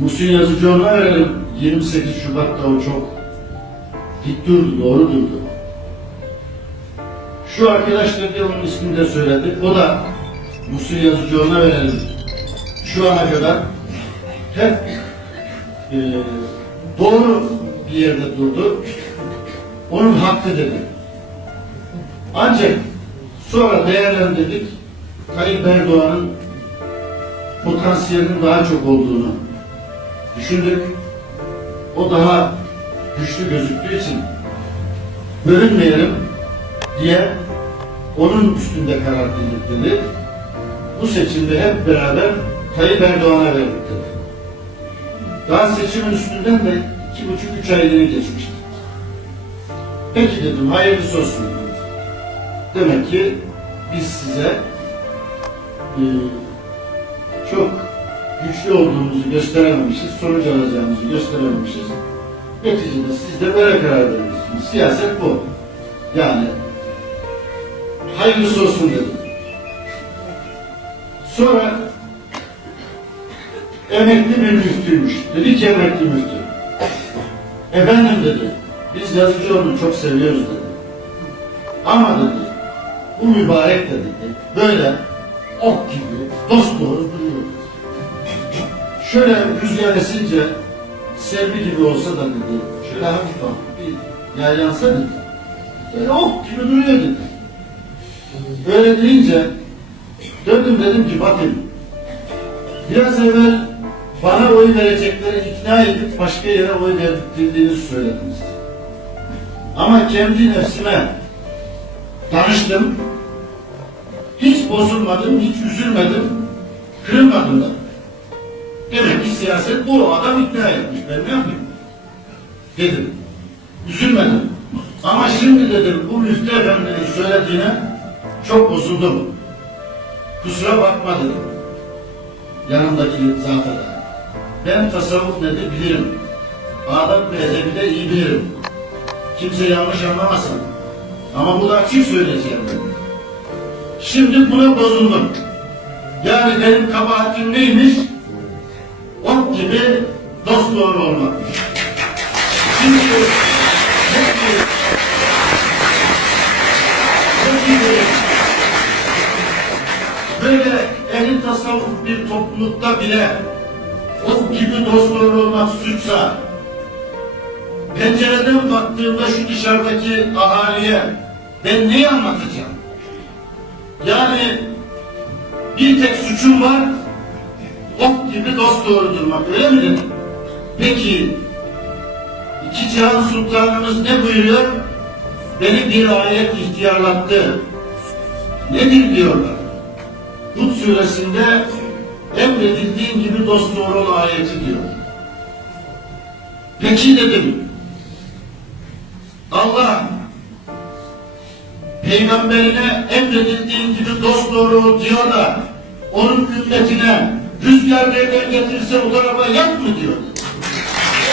Muhsin Yazıcıoğlu'na verelim. 28 Şubat'ta o çok dik durdu, doğru durdu. Şu arkadaş dedi onun ismini de söyledi. O da Muhsin Yazıcıoğlu'na verelim. Şu ana kadar hep e, doğru bir yerde durdu. Onun hakkı dedi. Ancak sonra değerlendirdik. Tayyip Erdoğan'ın potansiyelinin daha çok olduğunu düşündük. O daha güçlü gözüktüğü için bölünmeyelim diye onun üstünde karar kıldık dedi. Bu seçimde hep beraber Tayyip Erdoğan'a verdik dedi. Daha seçimin üstünden de iki buçuk üç ay yeni geçmişti. Peki dedim hayırlısı olsun. Demek ki biz size e, çok güçlü olduğumuzu gösterememişiz, sonuç alacağımızı gösterememişiz. Neticede siz de böyle karar verirsiniz. Siyaset bu. Yani hayırlısı olsun dedim. Sonra emekli bir müftüymüş. Dedi ki emekli müftü. Efendim dedi, biz Yazıcıoğlu'nu çok seviyoruz dedi. Ama dedi, bu mübarek de dedi, böyle ok gibi dosdoğru duruyor. Şöyle rüzgar esince selvi gibi olsa da dedi, şöyle hafif hafif bir yaylansa dedi, böyle ok gibi duruyor dedi. Öyle deyince döndüm dedim ki bakın biraz evvel bana oy verecekleri ikna edip başka yere oy verdirdiğinizi söylediniz. Ama kendi nefsime danıştım. Hiç bozulmadım, hiç üzülmedim, kırılmadım da. Siyaset bu adam ikna etmiş, ben ne yapayım? Dedim. Üzülmedim. Ama şimdi dedim bu müftü efendinin söylediğine çok bozuldum. Kusura bakma dedim. Yanımdaki da. Ben tasavvuf nedir bilirim. Adab ve edebi de iyi bilirim. Kimse yanlış anlamasın. Ama bu da açık söyleyeceğim dedim. Şimdi buna bozuldum. Yani benim kabahatim neymiş? Ok gibi dost doğru. Şimdi peki, peki böyle ehli tasavvuf bir toplulukta bile ok gibi dost doğru olmak suçsa pencereden baktığımda şu dışarıdaki ahaliye ben neyi anlatacağım? Yani bir tek suçum var, ok gibi dost doğru durmak, öyle mi? Peki, iki cihan sultanımız ne buyuruyor? Beni bir ayet ihtiyarlattı. Nedir diyorlar? Hud suresinde emredildiğin gibi dost doğru ol ayeti diyor. Peki dedim, Allah peygamberine emredildiğin gibi dost doğru ol diyor da onun ümmetine rüzgar nereden getirse o tarafa yat mı diyor.